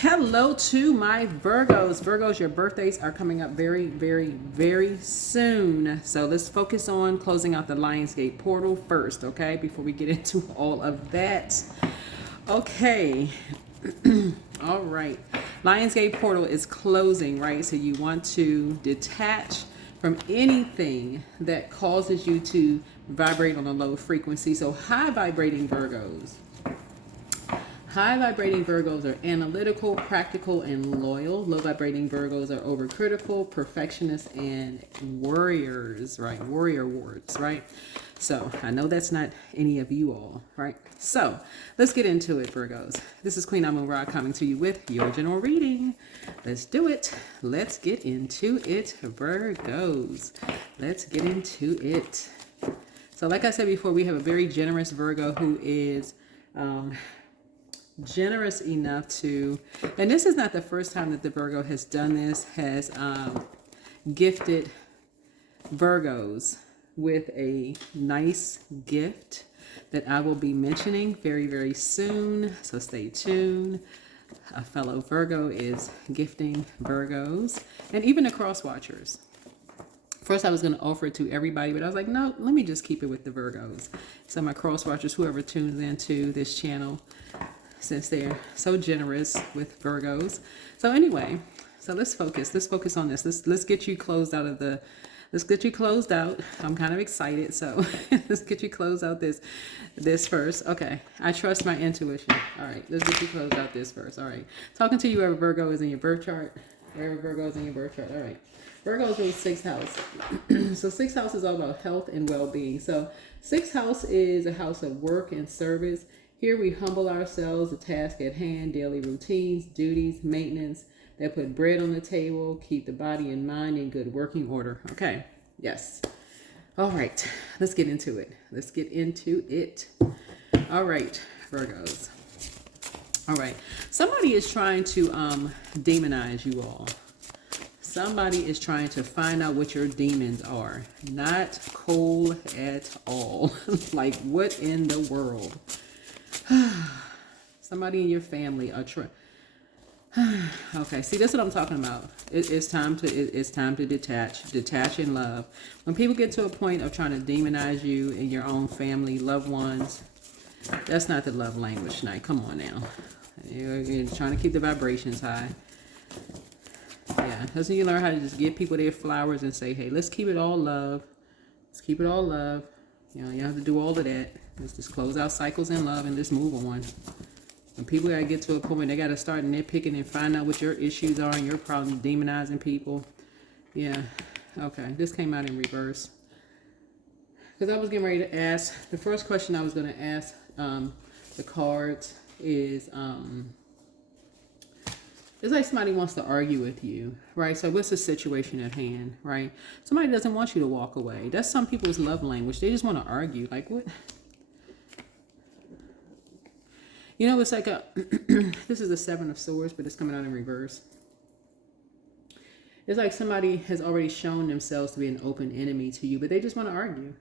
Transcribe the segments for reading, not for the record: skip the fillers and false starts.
Hello to my Virgos. Virgos, your birthdays are coming up very, very, very soon. So let's focus on closing out the Lionsgate portal first, okay? Before we get into all of that. Okay. All right. Lionsgate portal is closing, right? So you want to detach from anything that causes you to vibrate on a low frequency. So high vibrating Virgos. High vibrating Virgos are analytical, practical, and loyal. Low vibrating Virgos are overcritical, perfectionists, and warriors, right? Warrior wards, right? So I know that's not any of you all, right? So let's get into it, Virgos. This is Queen Amun Ra coming to you with your general reading. Let's do it. Let's get into it, Virgos. Let's get into it. So like I said before, we have a very generous Virgo who is generous enough to, and this is not the first time that the Virgo has done this, has gifted Virgos with a nice gift that I will be mentioning very, very soon. So stay tuned. A fellow Virgo is gifting Virgos and even the cross watchers. First, I was going to offer it to everybody, but I was like, no, let me just keep it with the Virgos. So my cross watchers, whoever tunes into this channel, since they're so generous with Virgos. So anyway, so let's focus on this. Let's get you closed out of the, let's get you closed out. I'm kind of excited. So let's get you closed out this first. Okay. I trust my intuition. All right. Let's get you closed out this first. All right. Talking to you, whoever Virgo is in your birth chart. Wherever Virgo is in your birth chart. All right. Virgo is in 6th house. So 6th house is all about health and well-being. So 6th house is a house of work and service. Here we humble ourselves, the task at hand, daily routines, duties, maintenance that put bread on the table, keep the body and mind in good working order. Okay, yes. All right, let's get into it. Let's get into it. All right, Virgos. All right, somebody is trying to demonize you all. Somebody is trying to find out what your demons are. Not cool at all. Like, what in the world? Somebody in your family are okay, see, that's what I'm talking about. It's time to detach in love. When people get to a point of trying to demonize you and your own family, loved ones, that's not the love language tonight. Come on now. You're trying to keep the vibrations high. Yeah, that's when you learn how to just give people their flowers and say, hey, let's keep it all love. Let's keep it all love. You know, you have to do all of that. Let's just close out cycles in love and just move on. When people gotta get to a point where they gotta start nitpicking and find out what your issues are and your problems, demonizing people. Yeah, okay. This came out in reverse. Because I was getting ready to ask, the first question I was gonna ask the cards is, it's like somebody wants to argue with you, right? So what's the situation at hand, right? Somebody doesn't want you to walk away. That's some people's love language. They just want to argue. Like, what? You know, it's like a, this is the 7 of Swords, but it's coming out in reverse. It's like somebody has already shown themselves to be an open enemy to you, but they just want to argue.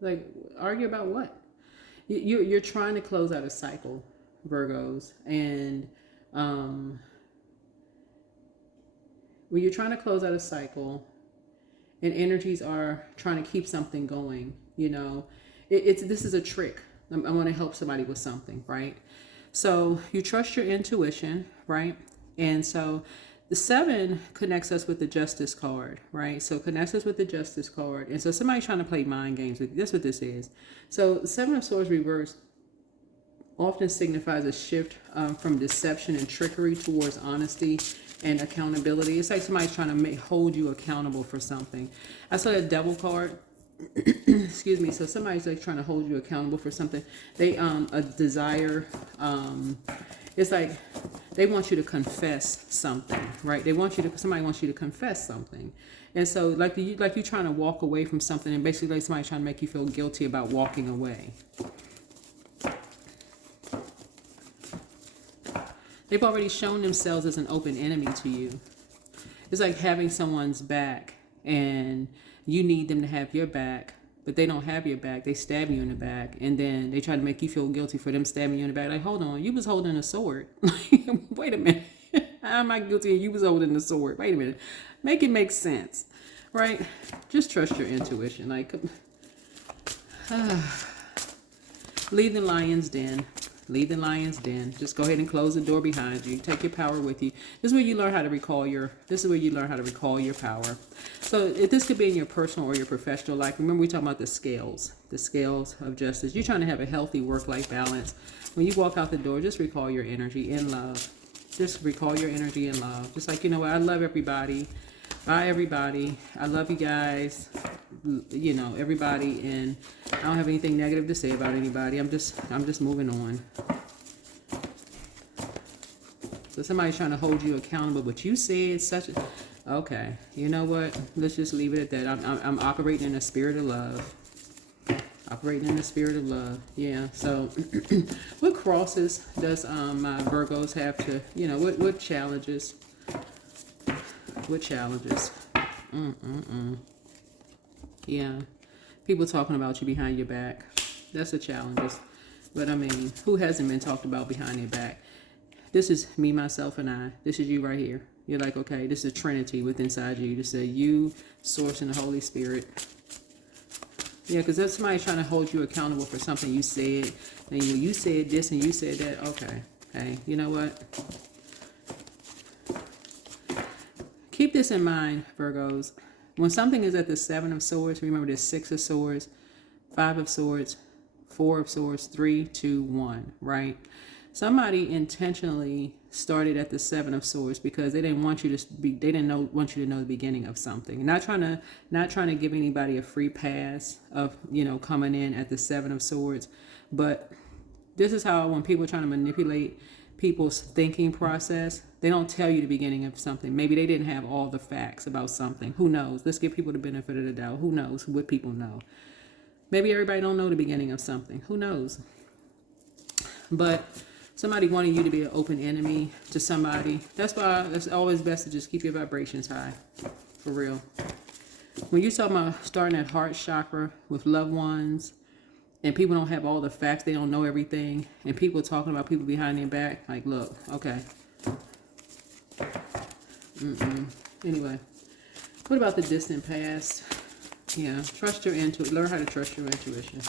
Like, argue about what? You're trying to close out a cycle, Virgos. And when you're trying to close out a cycle and energies are trying to keep something going, you know, this is a trick. I want to help somebody with something, right? So you trust your intuition, right? And so the 7 connects us with the Justice card, right? So connects us with the Justice card. And so somebody's trying to play mind games with you. That's what this is. So the 7 of Swords reversed often signifies a shift from deception and trickery towards honesty and accountability. It's like somebody's trying to hold you accountable for something. I saw that Devil card. Excuse me. So somebody's like trying to hold you accountable for something. They a desire. It's like they want you to confess something, right? Somebody wants you to confess something, and so like you trying to walk away from something, and basically like somebody's trying to make you feel guilty about walking away. They've already shown themselves as an open enemy to you. It's like having someone's back and you need them to have your back, but they don't have your back. They stab you in the back, and then they try to make you feel guilty for them stabbing you in the back. Like, hold on, you was holding a sword. Wait a minute. How am I guilty and you was holding the sword? Wait a minute. Make it make sense, right? Just trust your intuition. Like, leave the lion's den. Leave the lion's den. Just go ahead and close the door behind you. Take your power with you. This is where you learn how to recall your. This is where you learn how to recall your power. So this could be in your personal or your professional life. Remember, we talking about the scales of justice. You're trying to have a healthy work-life balance. When you walk out the door, just recall your energy in love. Just recall your energy in love. Just like, you know what? I love everybody. Bye, everybody. I love you guys. You know, everybody, and I don't have anything negative to say about anybody. I'm just moving on. So somebody's trying to hold you accountable, but you said such a, okay, you know what? Let's just leave it at that. I'm operating in a spirit of love. Operating in the spirit of love. Yeah. So what crosses does my Virgos have to, you know, what challenges? What challenges? Yeah. People talking about you behind your back. That's the challenges. But I mean, who hasn't been talked about behind their back? This is me, myself, and I. This is you right here. You're like, okay, this is Trinity within inside you. This is you, Source, and the Holy Spirit. Yeah, because that's somebody trying to hold you accountable for something you said. And you said this and you said that. Okay. Hey, you know what? Keep this in mind, Virgos. When something is at the 7 of Swords, remember there's 6 of Swords, 5 of Swords, 4 of Swords, 3, 2, 1, right? Somebody intentionally started at the 7 of Swords because they didn't want you to be, they didn't want you to know the beginning of something. Not trying to give anybody a free pass of, you know, coming in at the 7 of Swords, but this is how, when people are trying to manipulate people's thinking process, they don't tell you the beginning of something. Maybe they didn't have all the facts about something. Who knows? Let's give people the benefit of the doubt. Who knows what people know? Maybe everybody don't know the beginning of something. Who knows? But somebody wanting you to be an open enemy to somebody. That's why it's always best to just keep your vibrations high. For real. When you talk about starting at heart chakra with loved ones, and people don't have all the facts, they don't know everything, and people talking about people behind their back, like, look, okay. Anyway, what about the distant past? Yeah, trust your intuition. Learn how to trust your intuition.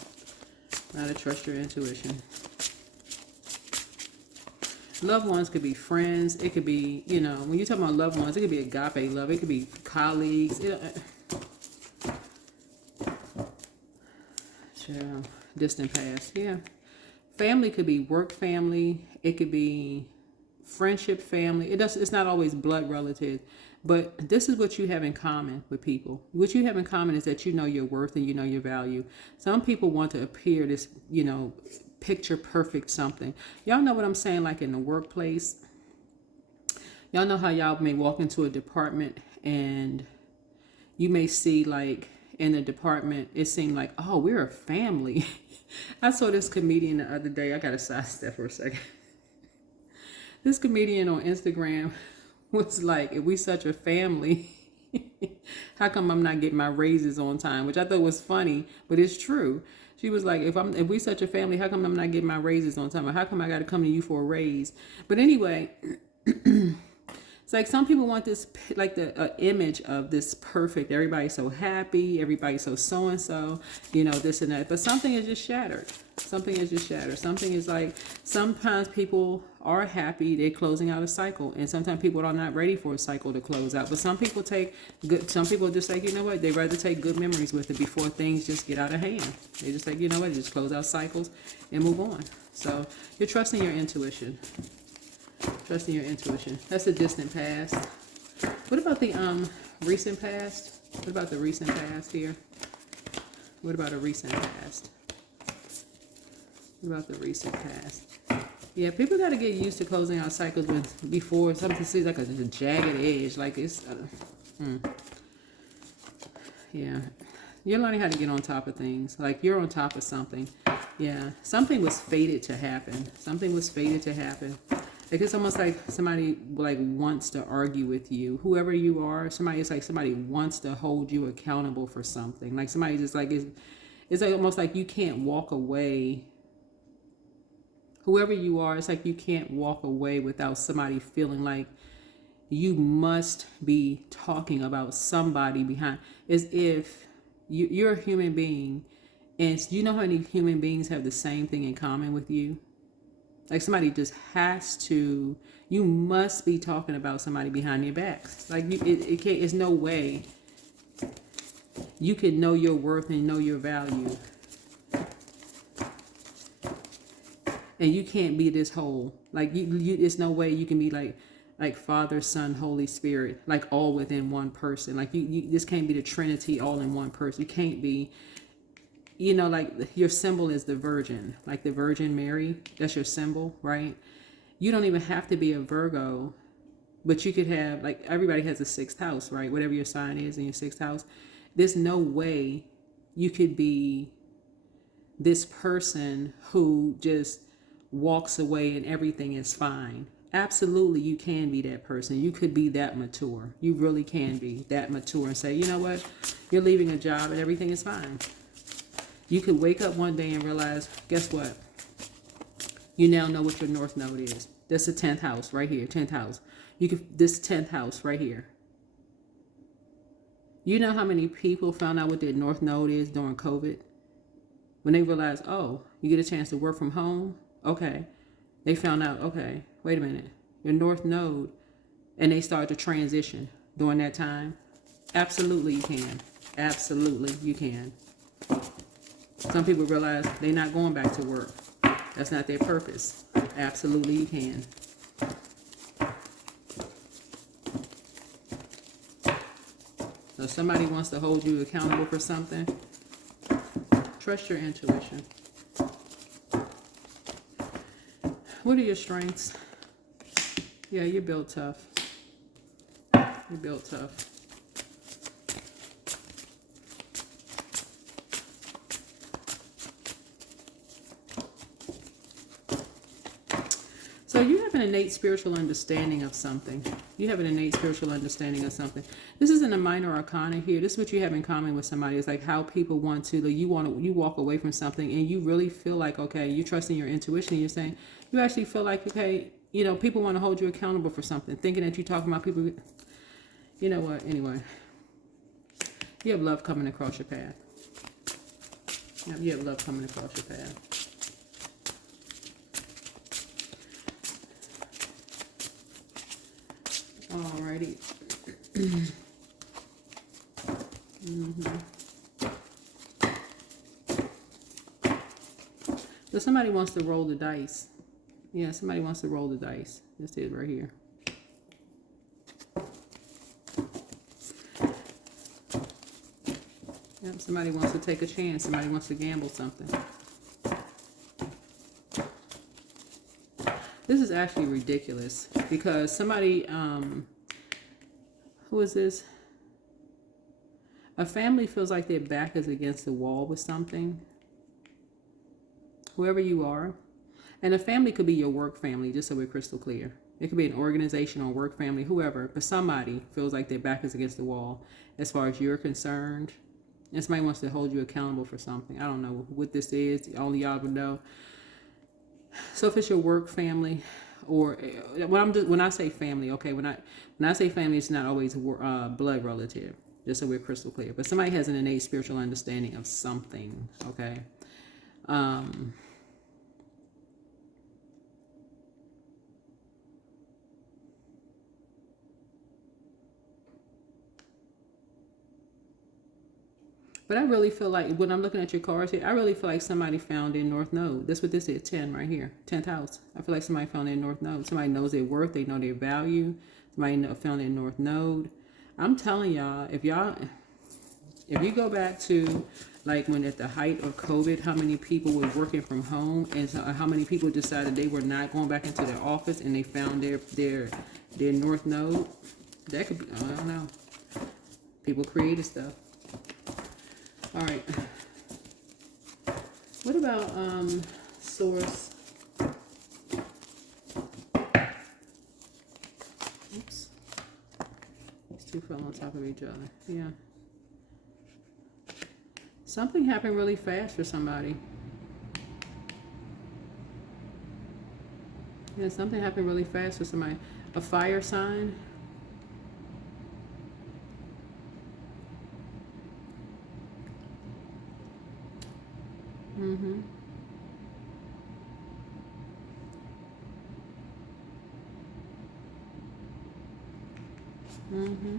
Learn how to trust your intuition. Loved ones could be friends. It could be, you know, when you're talking about loved ones, it could be agape love. It could be colleagues. Distant past, yeah. Family could be work family. It could be friendship family. It's not always blood relatives, but this is what you have in common with people. What you have in common is that you know your worth and you know your value. Some people want to appear this, you know, picture perfect something. Y'all know what I'm saying, like in the workplace. Y'all know how y'all may walk into a department and you may see, like, in the department, it seemed like, oh, we're a family. I saw this comedian the other day. I got to sidestep for a second. This comedian on Instagram was like, if we such a family, how come I'm not getting my raises on time? Which I thought was funny, but it's true. She was like, if we such a family, how come I'm not getting my raises on time? Or how come I got to come to you for a raise? But anyway, it's like some people want this, like the image of this perfect, everybody's so happy, everybody's so and so, you know, this and that. But something is just shattered. Something is just shattered. Something is like, sometimes people are happy, they're closing out a cycle. And sometimes people are not ready for a cycle to close out. But some people just like, you know what, they'd rather take good memories with it before things just get out of hand. They just like, you know what, just close out cycles and move on. So you're trusting your intuition. Trusting your intuition. That's the distant past. What about the recent past? What about the recent past here? What about a recent past? What about the recent past? Yeah, people got to get used to closing out cycles before something seems like a jagged edge. Like it's, yeah. You're learning how to get on top of things. Like you're on top of something. Yeah, something was fated to happen. Something was fated to happen. Like it's almost like somebody like wants to argue with you. Whoever you are, somebody wants to hold you accountable for something. Like somebody just like it's like almost like you can't walk away. whoever you are, it's like you can't walk away without somebody feeling like you must be talking about somebody behind. As if you're a human being, and you know how many human beings have the same thing in common with you? Like somebody just has to, you must be talking about somebody behind their backs. Like it can't, there's no way you can know your worth and know your value. And you can't be this whole. Like there's no way you can be like Father, Son, Holy Spirit, like all within one person. Like this can't be the Trinity all in one person. You can't be, you know, like your symbol is the Virgin, like the Virgin Mary. That's your symbol, right? You don't even have to be a Virgo, but you could have, like, everybody has a sixth house, right? Whatever your sign is in your sixth house. There's no way you could be this person who just walks away and everything is fine. Absolutely, you can be that person. You could be that mature. You really can be that mature and say, you know what? You're leaving a job and everything is fine. You could wake up one day and realize, guess what? You now know what your North Node is. That's the 10th house right here, 10th house. This 10th house right here. You know how many people found out what their North Node is during COVID? When they realized, oh, you get a chance to work from home? Okay. They found out, okay, wait a minute, your North Node, and they started to transition during that time. Absolutely you can. Absolutely you can. Some people realize they're not going back to work. That's not their purpose. Absolutely you can. So if somebody wants to hold you accountable for something, trust your intuition. What are your strengths? Yeah, you're built tough. You're built tough. So you have an innate spiritual understanding of something. You have an innate spiritual understanding of something. This isn't a minor arcana here. This is what you have in common with somebody. It's like how people want to, like you walk away from something and you really feel like, okay, you trust in your intuition. And you're saying, you actually feel like, okay, you know, people want to hold you accountable for something. Thinking that you're talking about people, you know what, anyway. You have love coming across your path. You have love coming across your path. Alrighty. So somebody wants to roll the dice. Yeah, somebody wants to roll the dice. This is right here. Yep, somebody wants to take a chance. Somebody wants to gamble something. This is actually ridiculous because somebody, who is this? A family feels like their back is against the wall with something. Whoever you are. And a family could be your work family, just so we're crystal clear. It could be an organization or work family, whoever. But somebody feels like their back is against the wall as far as you're concerned. And somebody wants to hold you accountable for something. I don't know what this is. Only y'all would know. So if it's your work family, or when I say family, okay, when I say family, it's not always blood relative, just so we're crystal clear. But somebody has an innate spiritual understanding of something, okay. But I really feel like when I'm looking at your cards here, I really feel like somebody found their North Node. That's what this is, 10 right here, 10th house. I feel like somebody found their North Node. Somebody knows their worth. They know their value. Somebody found their North Node. I'm telling y'all, if you go back to like when at the height of COVID, how many people were working from home and how many people decided they were not going back into their office and they found their North Node. That could be, I don't know. People created stuff. All right. What about source? Oops. These two fell on top of each other. Yeah. Something happened really fast for somebody. Yeah, something happened really fast with somebody. A fire sign. Mm-hmm. Mm-hmm.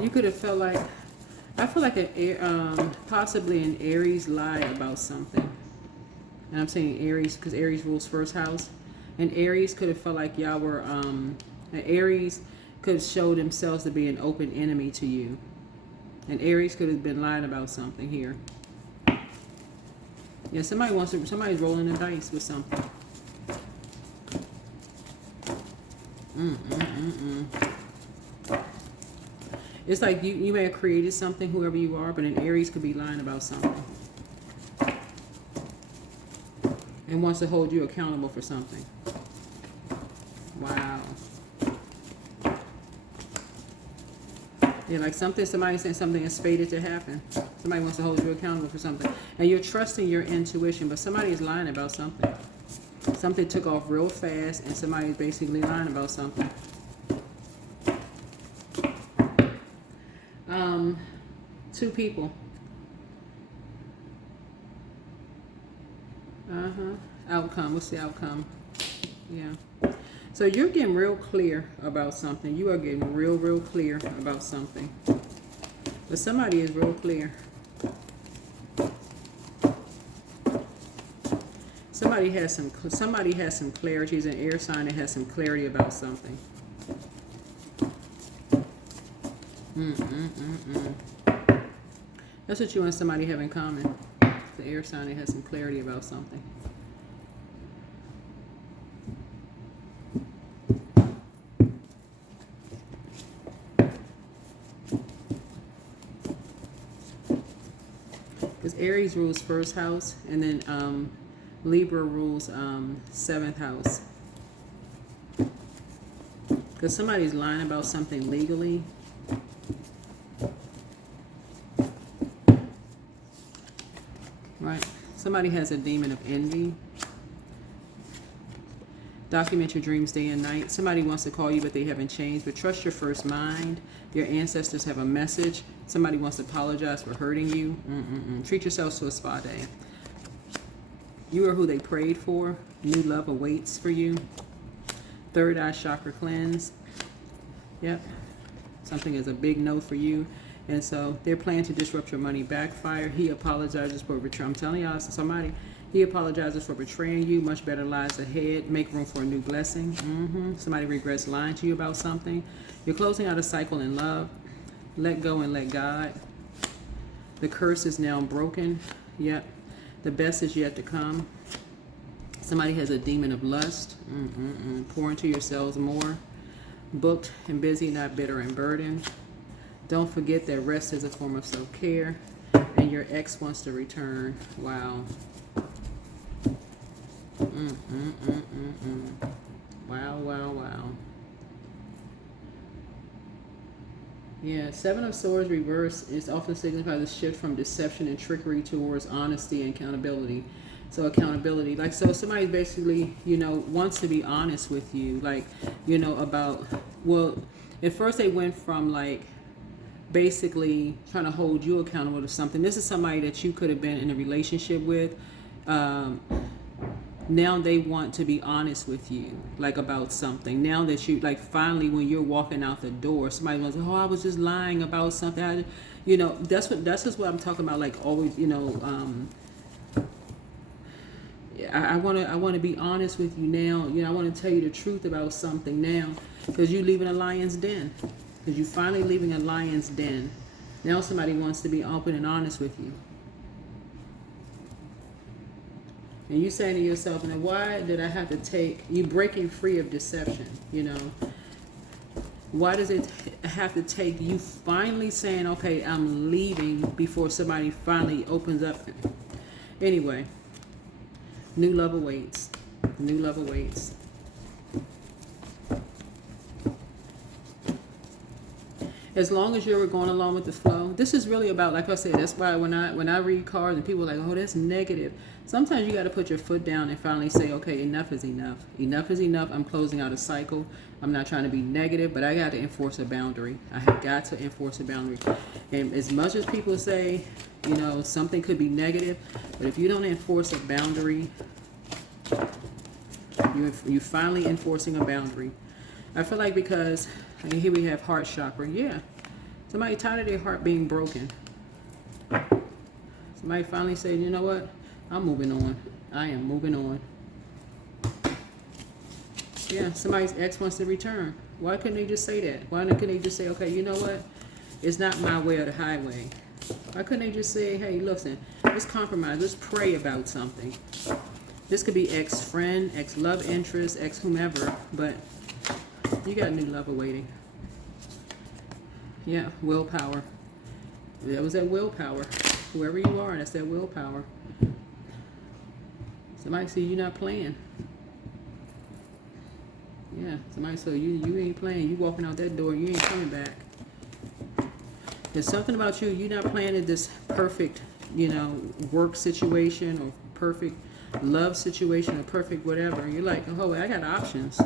You could have felt like, I feel like possibly an Aries lied about something. And I'm saying Aries because Aries rules first house. And Aries could have felt like y'all were, an Aries could have showed themselves to be an open enemy to you. And Aries could have been lying about something here. Yeah, somebody's rolling the dice with something. It's like you may have created something, whoever you are, but an Aries could be lying about something. And wants to hold you accountable for something. Wow. Yeah, like somebody's saying something is fated to happen. Somebody wants to hold you accountable for something. And you're trusting your intuition, but somebody is lying about something. Something took off real fast and somebody's basically lying about something. Two people. Outcome. What's the outcome? Yeah. So you're getting real clear about something. You are getting real clear about something. But somebody is real clear. Somebody has some clarity. It's an air sign that has some clarity about something. That's what you and somebody have in common. The air sign that has some clarity about something. Because Aries rules first house, and then Libra rules seventh house. Because somebody's lying about something legally. Right. Somebody has a demon of envy. Document your dreams day and night. Somebody wants to call you, but they haven't changed. But trust your first mind. Your ancestors have a message. Somebody wants to apologize for hurting you. Treat yourselves to a spa day. You are who they prayed for. New love awaits for you. Third eye chakra cleanse. Yep. Something is a big no for you. And so their plan to disrupt your money backfire. He apologizes for betraying. I'm telling y'all, he apologizes for betraying you. Much better lies ahead. Make room for a new blessing. Somebody regrets lying to you about something. You're closing out a cycle in love. Let go and let God. The curse is now broken. Yep. The best is yet to come. Somebody has a demon of lust. Pour into yourselves more. Booked and busy, not bitter and burdened. Don't forget that rest is a form of self-care. And your ex wants to return. Wow. Wow. Yeah, Seven of Swords reverse is often signified as a shift from deception and trickery towards honesty and accountability. So accountability, like, so somebody basically, wants to be honest with you, like, about, well, at first they went from like basically trying to hold you accountable to something. This is somebody that you could have been in a relationship with. Now they want to be honest with you, like, about something. Now that you, like, finally when you're walking out the door, somebody wants to, I was just lying about something. That's just what I'm talking about. Like, always, I want to be honest with you now. I want to tell you the truth about something now, because you're leaving a lion's den. Because you're finally leaving a lion's den. Now somebody wants to be open and honest with you. And you saying to yourself, now why did I have to take, you breaking free of deception, Why does it have to take you finally saying, okay, I'm leaving, before somebody finally opens up? Anyway, new love awaits. New love awaits. as long as you're going along with the flow. This is really about, like I said, that's why when I read cards and people are like, oh, that's negative. Sometimes you got to put your foot down and finally say, okay, enough is enough. Enough is enough. I'm closing out a cycle. I'm not trying to be negative, but I got to enforce a boundary. I have got to enforce a boundary. And as much as people say, you know, something could be negative, but if you don't enforce a boundary, you finally enforcing a boundary. I feel like because, and here we have heart chakra. Yeah. Somebody tired of their heart being broken. Somebody finally said, you know what? I'm moving on. I am moving on. Yeah, somebody's ex wants to return. Why couldn't they just say that? Why couldn't they just say, okay, you know what? It's not my way or the highway. Why couldn't they just say, hey, listen, let's compromise. Let's pray about something. This could be ex-friend, ex-love interest, ex-whomever, but you got new love awaiting. Yeah, willpower. That was that willpower. Whoever you are, that's that willpower. Somebody see you not playing. Yeah, somebody said you ain't playing. You walking out that door, you ain't coming back. There's something about you. You're not playing in this perfect, you know, work situation or perfect love situation or perfect whatever. You're like, oh, I got options.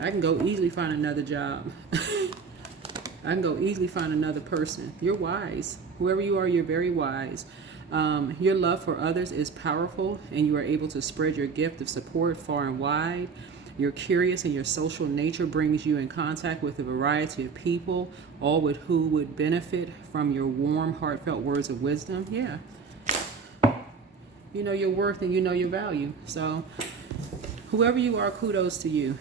I can go easily find another job. I can go easily find another person. You're wise. Whoever you are, you're very wise. Your love for others is powerful, and you are able to spread your gift of support far and wide. You're curious, and your social nature brings you in contact with a variety of people, all with who would benefit from your warm, heartfelt words of wisdom. Yeah. You know your worth and you know your value. So whoever you are, kudos to you.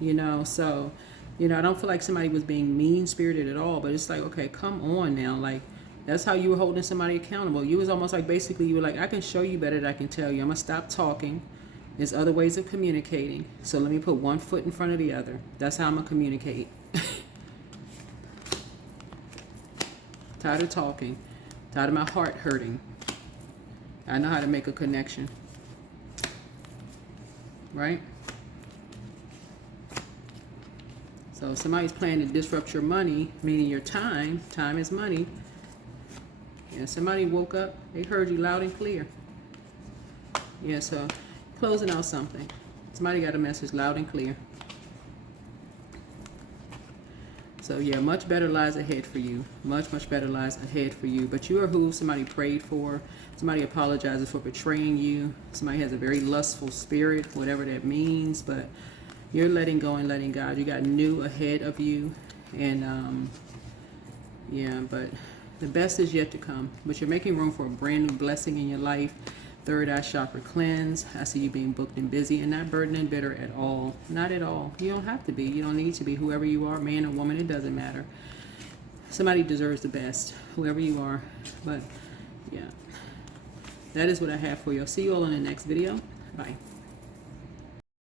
You know, so, you know, I don't feel like somebody was being mean-spirited at all, but it's like, okay, come on now. Like, that's how you were holding somebody accountable. You was almost like, basically, you were like, I can show you better than I can tell you. I'm going to stop talking. There's other ways of communicating. So let me put one foot in front of the other. That's how I'm going to communicate. Tired of talking. Tired of my heart hurting. I know how to make a connection. Right? So if somebody's planning to disrupt your money, meaning your time is money. Yeah, somebody woke up, they heard you loud and clear. Yeah, so closing out something. Somebody got a message loud and clear. So yeah, much better lies ahead for you. Much, much better lies ahead for you. But you are who somebody prayed for. Somebody apologizes for betraying you. Somebody has a very lustful spirit, whatever that means. But you're letting go and letting God. You got new ahead of you. And yeah, but the best is yet to come. But you're making room for a brand new blessing in your life. Third eye chakra cleanse. I see you being booked and busy and not burdened and bitter at all. Not at all. You don't have to be. You don't need to be. Whoever you are, man or woman, it doesn't matter. Somebody deserves the best. Whoever you are. But yeah, that is what I have for you. I'll see you all in the next video. Bye.